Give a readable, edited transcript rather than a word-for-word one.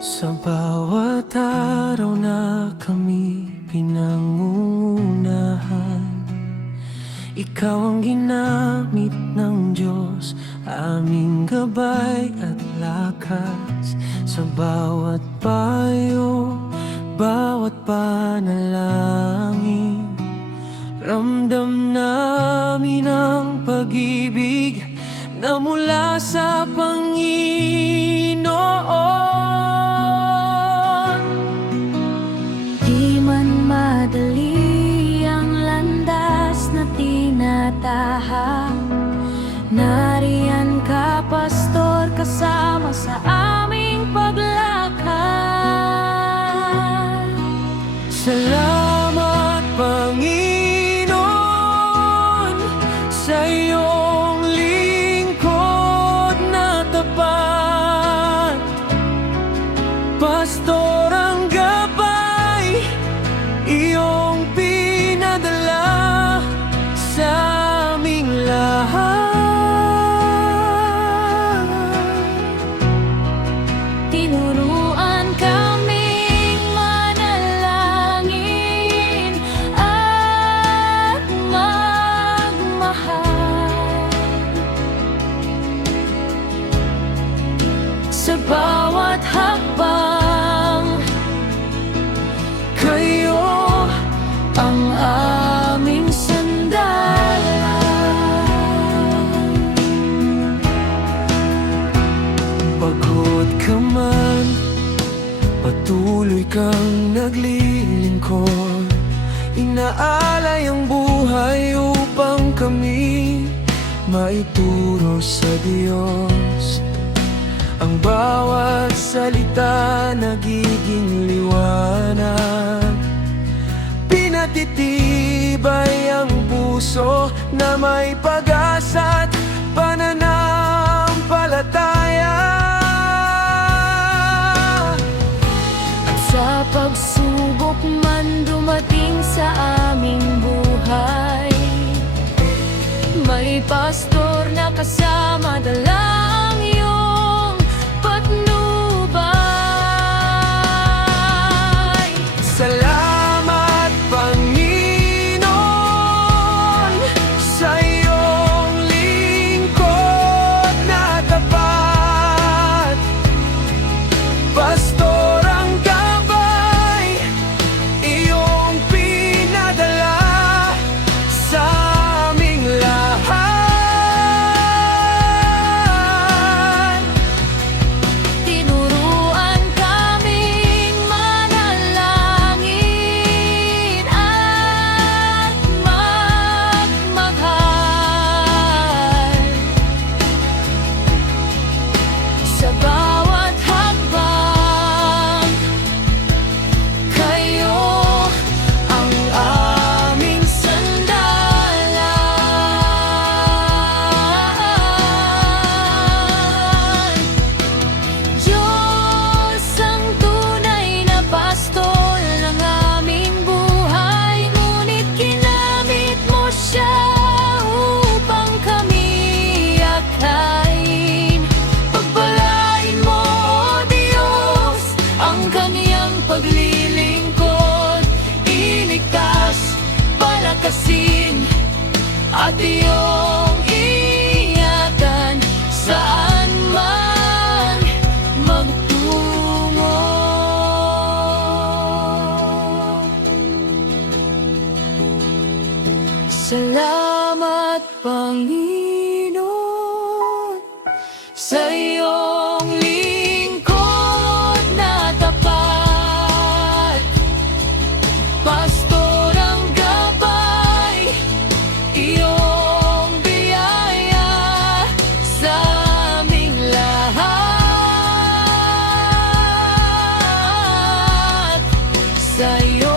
Sa bawat araw na kami pinangungunahan, ikaw ang ginamit ng Diyos, aming gabay at lakas. Sa bawat payo, bawat panalangin, ramdam namin ang pag-ibig na mula sa Panginoon. Di man madali ang landas na tinatahak, nariyan ka, Pastor, kasama sa aming paglakad. Salamat, Panginoon, sa iyong lingkod na tapat. Pastor, ang gabay, iyong pinadala sa aming lahat. Tinuruan kaming manalangin at magmahal. Sa bawat hakbang, Kayo ang aming sandalan. Pagod ka man, patuloy kang naglilingkod. Inaalay ang buhay upang kami maituro sa Diyos. Ang bawat salita nagiging liwanag, pinatitibay ang puso na may pag-asa at pananampalataya. At sa pagsubok man dumating sa aming buhay, may pastor na kasama, dala ang iyong patnubay. Salamat, Panginoon, sa iyong lingkod na tapat. Pastor, ang gabay, iyong pinadala sa aming lahat. Tinuruan kaming manalangin at magmahal. Sa bawat hakbang, kayo ang aming sandalan. Diyos ang tunay na pastol ng aming buhay, ngunit ginamit mo siya upang kami akayin. Pagpalain mo, O Diyos, ang kaniyang paglilingkod, iligtas, palakasin, at iyong ingatan saan man magtungo. Salamat, Panginoon, sa iyong lingkod na tapat. Pastor, ang gabay, iyong biyaya sa aming lahat. Sa iyo